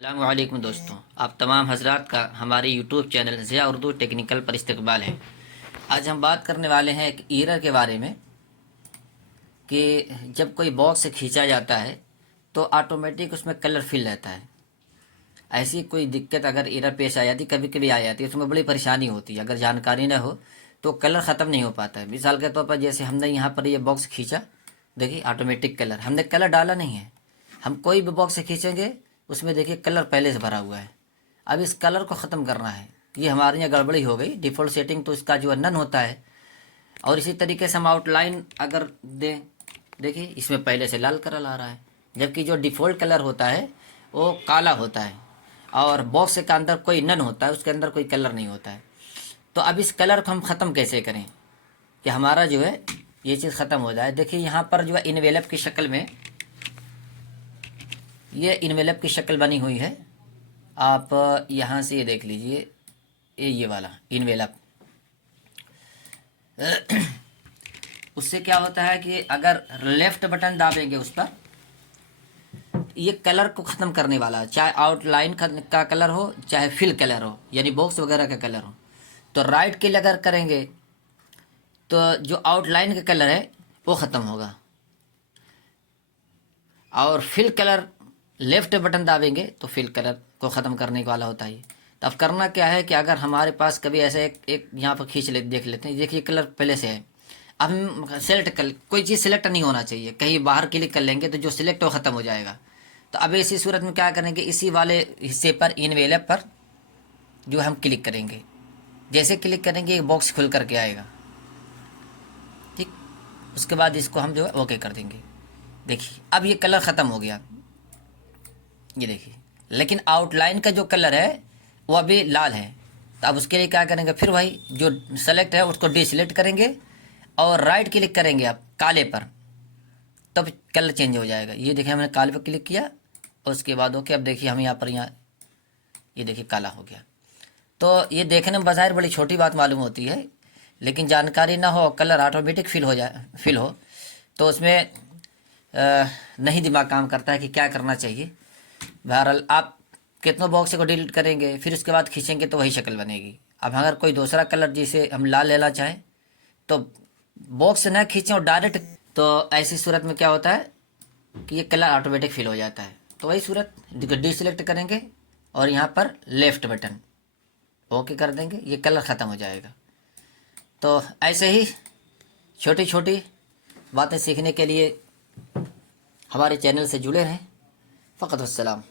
अस्सलामुअलैकुम दोस्तों, आप तमाम हजरात का हमारे YouTube channel Zia Urdu technical पर इस्तकबाल है। आज हम बात करने वाले हैं एक एरर के बारे में कि जब कोई बॉक्स से खींचा जाता है तो ऑटोमेटिक उसमें कलर फिल रहता है। ऐसी कोई दिक्कत अगर एरर पेश आ जाती, कभी कभी आ जाती है, उसमें बड़ी परेशानी होती है। अगर जानकारी न हो तो कलर ख़त्म नहीं हो पाता है। मिसाल के तौर पर जैसे हमने यहाँ पर ये बॉक्स खींचा, देखिए ऑटोमेटिक कलर, हमने कलर डाला नहीं है। हम कोई भी बॉक्स से खींचेंगे उसमें देखिए कलर पहले से भरा हुआ है। अब इस कलर को ख़त्म करना है। ये हमारे यहाँ गड़बड़ी हो गई। डिफ़ॉल्ट सेटिंग तो इसका जो है नन होता है। और इसी तरीके से हम आउटलाइन अगर दें, देखिए इसमें पहले से लाल कलर आ रहा है, जबकि जो डिफ़ॉल्ट कलर होता है वो काला होता है। और बॉक्स के अंदर कोई नन होता है, उसके अंदर कोई कलर नहीं होता है। तो अब इस कलर को हम ख़त्म कैसे करें कि हमारा जो है ये चीज़ ख़त्म हो जाए। देखिए यहाँ पर जो है इन्वेलप की शक्ल में, ये इन्वेलप की शक्ल बनी हुई है। आप यहाँ से ये देख लीजिए, ये वाला इन्वेलप। उससे क्या होता है कि अगर लेफ़्ट बटन दाबेंगे उस पर, ये कलर को ख़त्म करने वाला है। चाहे आउटलाइन का कलर हो, चाहे फिल कलर हो, यानी बॉक्स वगैरह का कलर हो। तो राइट क्लिक अगर करेंगे तो जो आउटलाइन का कलर है वो ख़त्म होगा। और फिल कलर, लेफ़्ट बटन दाबेंगे तो फिल कलर को ख़त्म करने वाला होता है। तो अब करना क्या है कि अगर हमारे पास कभी ऐसे एक यहाँ पर खींच ले, देख लेते हैं, देखिए कलर पहले से है। अब हम सेलेक्ट कर, कोई चीज़ सेलेक्ट नहीं होना चाहिए, कहीं बाहर क्लिक कर लेंगे तो जो सिलेक्ट हो ख़त्म हो जाएगा। तो अब इसी सूरत में क्या करेंगे, इसी वाले हिस्से पर इन्वेलप पर जो हम क्लिक करेंगे। जैसे क्लिक करेंगे एक बॉक्स खुल करके आएगा, ठीक। उसके बाद इसको हम जो है ओके कर देंगे। देखिए अब ये कलर ख़त्म हो गया, ये देखिए। लेकिन आउटलाइन का जो कलर है वो अभी लाल है। तो अब उसके लिए क्या करेंगे, फिर वही जो सेलेक्ट है उसको डिसलेक्ट करेंगे और राइट क्लिक करेंगे आप काले पर, तब कलर चेंज हो जाएगा। ये देखिए हमने काले पर क्लिक किया और उसके बाद ओके। अब देखिए हम यहाँ पर, यहाँ ये देखिए काला हो गया। तो ये देखने में बाज़ाहिर बड़ी छोटी बात मालूम होती है, लेकिन जानकारी ना हो, कलर ऑटोमेटिक फिल हो तो उसमें नहीं दिमाग काम करता है कि क्या करना चाहिए। बहरहाल आप कितनों बॉक्स को डिलीट करेंगे, फिर उसके बाद खींचेंगे तो वही शक्ल बनेगी। अब अगर कोई दूसरा कलर जिसे हम लाल लेना चाहें तो बॉक्स से ना खींचें और डायरेक्ट, तो ऐसी सूरत में क्या होता है कि ये कलर ऑटोमेटिक फिल हो जाता है। तो वही सूरत, डिसेलेक्ट करेंगे और यहाँ पर लेफ़्ट बटन ओके कर देंगे, ये कलर ख़त्म हो जाएगा। तो ऐसे ही छोटी छोटी बातें सीखने के लिए हमारे चैनल से जुड़े रहें। फ़कत वस्सलाम।